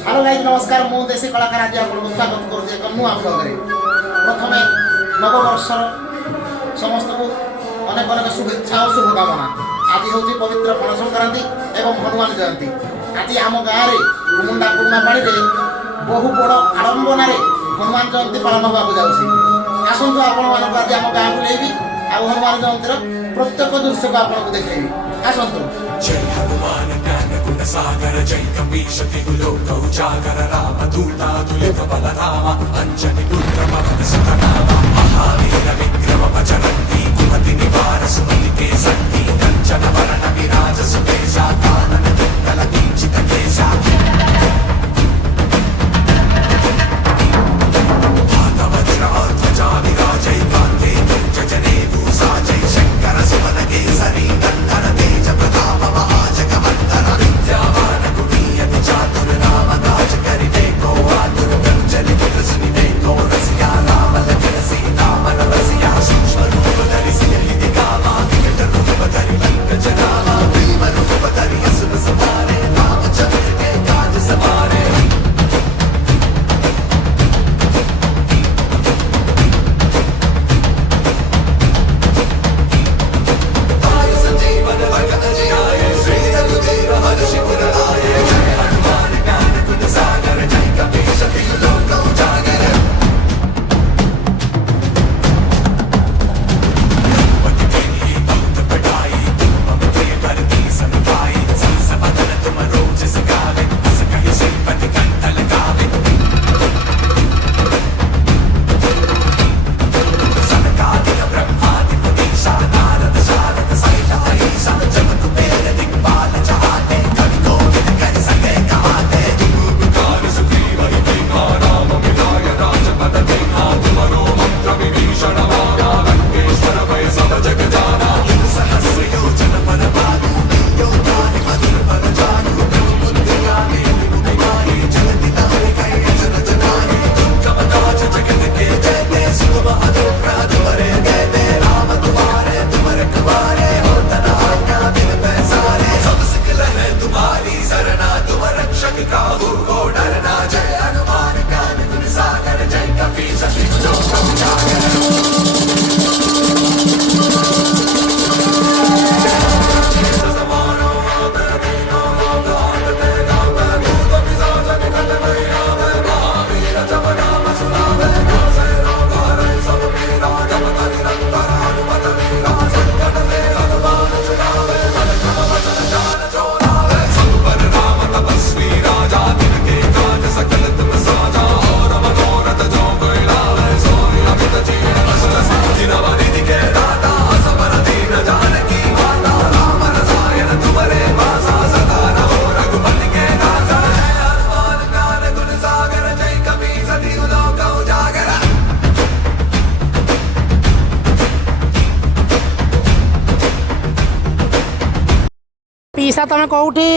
Hello guys नमस्कार मु देशी कलाकार आज आपको स्वागत करुचे एक नुआ ब्लॉग प्रथम नववर्षर समस्त को अनेक अनेक शुभेच्छा और शुभकामना। आज हूँ पवित्र पण संक्रांति एवं हनुमान जयंती। आज आम गाँव में मुंडा पुरुणा पाड़ी में बहु बड़ आडंबन हनुमान जयंती पालन होगा जाऊँगी। आसतु आपण मान आज आम गाँव को लेबी आ हनुमान जयंतीर प्रत्येक दृश्य को आपको देखेबी। आसतु जय हनुमान ज्ञान गुण सागर जय कपीश तिहु लोक उजागर राम दूता तुलित बलराम अंजनी पुत्र पवन सुत नाम महावीर विक्रम बजरंगी कुमति निवार सुमति के संगी कंचन वरण विराज सुकेशा कानन कुंडल किंचित केशा हाथ वज्र और ध्वजा विराजै कांधे तुंज जनेऊ साजै शंकर सुमन केसरी गंधर तेज प्रताप महाजगवंदन विद्यावान गुणीयति चातुर नाम काज करिते को आतुर कंचन विलसनि देखो रसिया राम लखन सीता मन बसिया सूक्ष्म रूप धरि सियहि दिखावा विकट रूप धरि लंक जनावा भीम रूप धरि असुर संहारे रामचंद्र के काज सवारे पीसा तमें कौटी